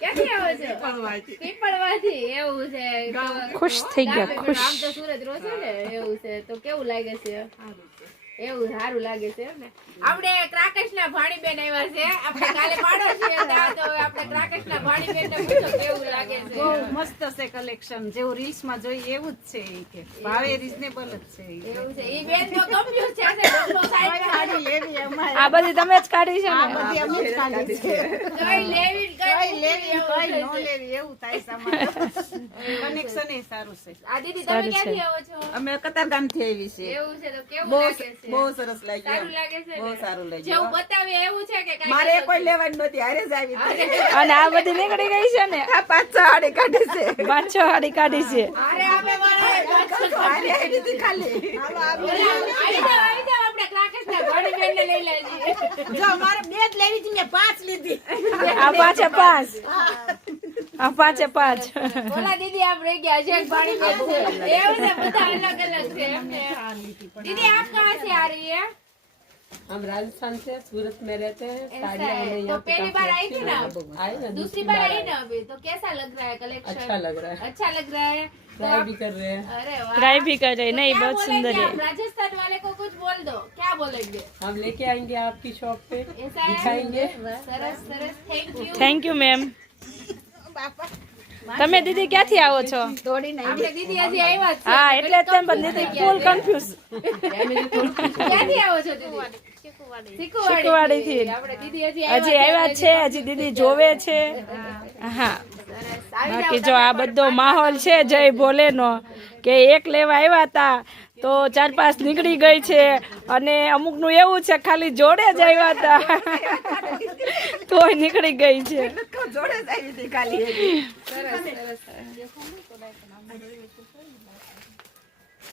ક્યાંથી આવો છો? પીપળવાથી. એવું છે. ખુશ થઈ ગયા, ખુશ. આમ તો સુરત રહો છો ને, એવું છે. તો કેવું લાગે છે? એવું સારું લાગે છે ને. આપણે ક્રાકશના ભાણીબેન આવ્યા છે. આપણે કાલે પાડોશી હતા, તો આપણે ક્રાકશના ભાણીબેન ને પૂછો કેવું લાગે છે. બહુ મસ્ત છે કલેક્શન, જેવું રીલ્સ માં જોઈએ એવું જ છે. ઈ કે ભાવે રીઝનેબલ જ છે. એવું છે. ઈ બેન તો કન્ફ્યુઝ છે ડોક્ટર સાહેબ સાડી લેવી અમારે, આ બધી તમે જ કાઢી છે આ ને? બધી અમે જ કાઢી છે. કઈ લેવી કઈ લેવી કઈ નો લેવી એવું થાય છે અમારે. કનેક્શન એ સારું છે. આ દીદી તમે ક્યાંથી આવો છો? અમે કતારગામ થી આવી છે. એવું છે. તો કેવું બહુ લાગે છે? બહુ સરસ લાગ્યું. સારું લાગે છે બહુ ને? સારું લાગ્યું. જેવું બતાવે એવું છે કે કાંઈ મારે કોઈ લેવાની નહોતી, હારે જ આવી હતી. અને આ બધી નીકળી ગઈ છે ને? આ 5-6 હાડી કાઢી છે. 5-6 હાડી કાઢી છે. અરે આપણે હારી આવી હતી ખાલી. આવી જાવ આપણે ક્રાકશના ભાણીબેન ને લઈ લેજી. જો અમારે બે જ લેવી હતી, મેં 5 લીધી. આ 5-5. આ 5-5. બોલા દીદી આપ રહી ગયા છે ભાણીબેન છે. એવું છે, બધા અલગ અલગ છે એમને. दीदी आप कहाँ से आ रही है? हम राजस्थान से सूरत में रहते हैं। ऐसा साड़ियाँ है। हमें तो यहाँ पे पहली बार आई थी ना? आई ना, दूसरी बार आई ना अभी, तो कैसा लग रहा है कलेक्शन? अच्छा लग रहा है। अच्छा लग रहा है। तो ट्राई आप- भी कर रहे हैं। अरे वाह। ट्राई भी कर रहे हैं। तो नहीं, क्या बहुत बोलेंगे सुंदर है। आप? राजस्थान वाले को कुछ बोल दो, क्या बोलेंगे? हम लेके आएंगे आपकी शॉप पे, ऐसा है? दिखाएंगे। सरस सरस, thank you. Thank you ma'am. તમે દીદી ક્યાંથી આવો છો? આપણે દીદી હજી આવ્યા જ છે. હા, એટલે જ તમે દીદી ફૂલ કન્ફ્યુઝ. ક્યાંથી આવો છો દીદી? શીખવાડી થી. આપણે દીદી હજી હજી આવ્યા જ છે, હજી દીદી જોવે છે. હા, સરસ. આવી બાકી જાઓ જો આ બધો માહોલ છે જય ભોલેનો, કે એક લેવા આવ્યા હતા તો 4-5 નીકળી ગઈ છે, અને અમુકનું એવું છે ખાલી જોડે જ આવ્યા હતા તોય નીકળી ગઈ છે. જોડે જ આવી હતી ખાલી. સરસ સરસ.